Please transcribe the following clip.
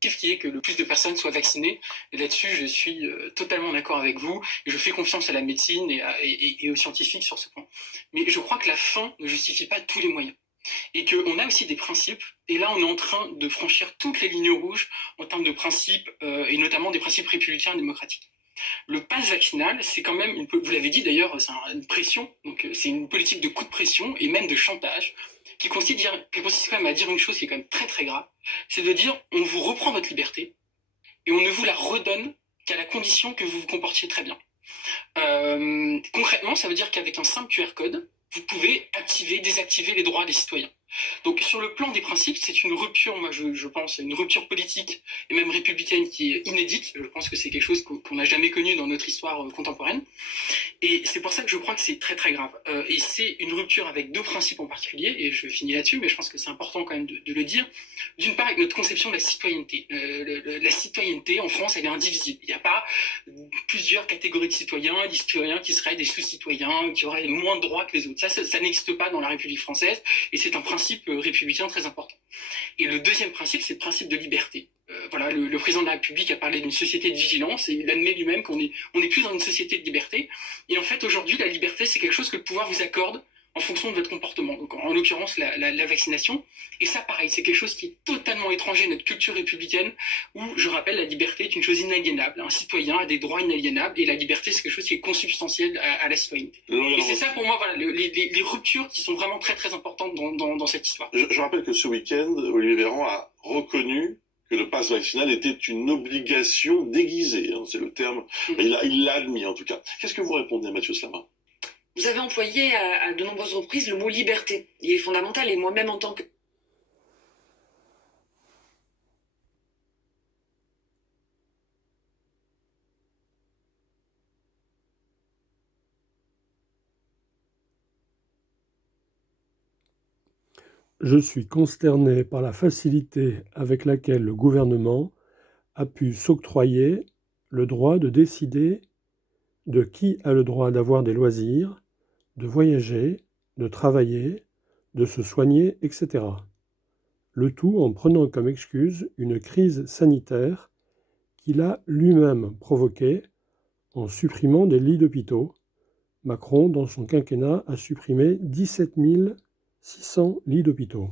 qui est que le plus de personnes soient vaccinées. Et là-dessus, je suis totalement d'accord avec vous. Et je fais confiance à la médecine et aux scientifiques sur ce point. Mais je crois que la fin ne justifie pas tous les moyens. Et qu'on a aussi des principes. Et là, on est en train de franchir toutes les lignes rouges en termes de principes, et notamment des principes républicains et démocratiques. Le pass vaccinal, c'est quand même, vous l'avez dit d'ailleurs, c'est une pression, donc c'est une politique de coup de pression et même de chantage qui consiste quand même à dire une chose qui est quand même très très grave, c'est de dire on vous reprend votre liberté et on ne vous la redonne qu'à la condition que vous vous comportiez très bien. Concrètement, ça veut dire qu'avec un simple QR code, vous pouvez activer, désactiver les droits des citoyens. Donc sur le plan des principes, c'est une rupture, moi je pense, une rupture politique et même républicaine qui est inédite. Je pense que c'est quelque chose qu'on n'a jamais connu dans notre histoire contemporaine. Et c'est pour ça que je crois que c'est très très grave. Et c'est une rupture avec deux principes en particulier, et je finis là-dessus, mais je pense que c'est important quand même de le dire. D'une part, avec notre conception de la citoyenneté. La citoyenneté en France, elle est indivisible. Il n'y a pas plusieurs catégories de citoyens, des citoyens qui seraient des sous-citoyens, qui auraient moins de droits que les autres. Ça n'existe pas dans la République française, et c'est un principe républicain très important. Et le deuxième principe, c'est le principe de liberté. Voilà, le président de la République a parlé d'une société de vigilance et il admet lui-même qu'on n'est plus dans une société de liberté. Et en fait, aujourd'hui, la liberté, c'est quelque chose que le pouvoir vous accorde en fonction de votre comportement. Donc, en l'occurrence, la vaccination. Et ça, pareil, c'est quelque chose qui est totalement étranger à notre culture républicaine, où, je rappelle, la liberté est une chose inaliénable. Un citoyen a des droits inaliénables, et la liberté, c'est quelque chose qui est consubstantiel à la citoyenneté. Et c'est ça, pour moi, voilà, les ruptures qui sont vraiment très, très importantes dans cette histoire. Je rappelle que ce week-end, Olivier Véran a reconnu que le pass vaccinal était une obligation déguisée, hein, c'est le terme, il l'a admis en tout cas. Qu'est-ce que vous répondez, Mathieu Slama? Vous avez employé à de nombreuses reprises le mot liberté. Il est fondamental et moi-même en tant que... Je suis consterné par la facilité avec laquelle le gouvernement a pu s'octroyer le droit de décider de qui a le droit d'avoir des loisirs, de voyager, de travailler, de se soigner, etc. Le tout en prenant comme excuse une crise sanitaire qu'il a lui-même provoquée en supprimant des lits d'hôpitaux. Macron, dans son quinquennat, a supprimé 17 600 lits d'hôpitaux.